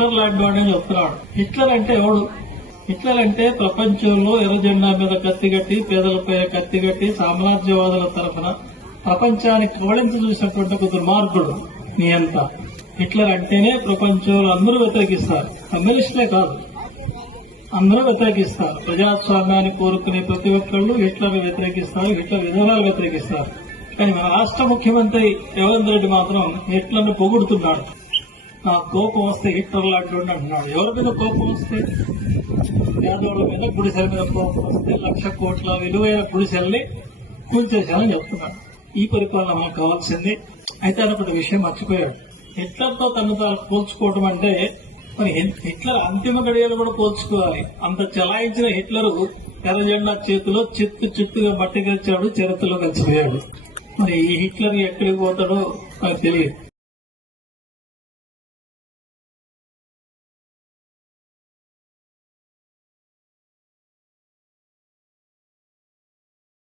Hitler లాంటి వాడని చెప్తున్నాడు. హిట్లర్ అంటే ఎవడు? హిట్లర్ అంటే ప్రపంచంలో ఎర్ర జెండా మీద కత్తిగట్టి, పేదలపై కత్తిగట్టి, సామ్రాజ్యవాదుల తరఫున ప్రపంచానికి కవళించి చూసినటువంటి ఒక దుర్మార్గుడు. నీ అంత హిట్లర్ అంటేనే ప్రపంచంలో అందరూ వ్యతిరేకిస్తారు. కమ్యూనిస్టులే కాదు, అందరూ వ్యతిరేకిస్తారు. ప్రజాస్వామ్యాన్ని కోరుకునే ప్రతి ఒక్కళ్ళు హిట్లర్ వ్యతిరేకిస్తారు, హిట్లర్ విధానాలు వ్యతిరేకిస్తారు. కానీ మన రాష్ట్ర ముఖ్యమంత్రి రేవంత్ రెడ్డి మాత్రం హిట్లర్ను పొగుడుతున్నాడు. నా కోపం వస్తే హిట్లర్ లాంటి అంటున్నాడు. ఎవరి మీద కోపం వస్తే? పేదోళ్ల మీద, గుడిసెల మీద కోపం వస్తే 1,00,000 కోట్ల విలువైన గుడిసెల్ని కూల్చేశాలని చెప్తున్నాడు. ఈ పరిపాలన మనకు కావాల్సింది. అయితే ఆయన ఒక విషయం మర్చిపోయాడు. హిట్లర్ తో తను పోల్చుకోవడం అంటే మరి హిట్లర్ అంతిమ గడియలు కూడా పోల్చుకోవాలి. అంత చలాయించిన హిట్లర్ ఎర్ర జెండా చేతిలో చిత్తుగా మట్టి గెలిచాడు, చరిత్రలో కలిసిపోయాడు. మరి ఈ హిట్లర్ ఎక్కడికి పోతాడో నాకు తెలియదు.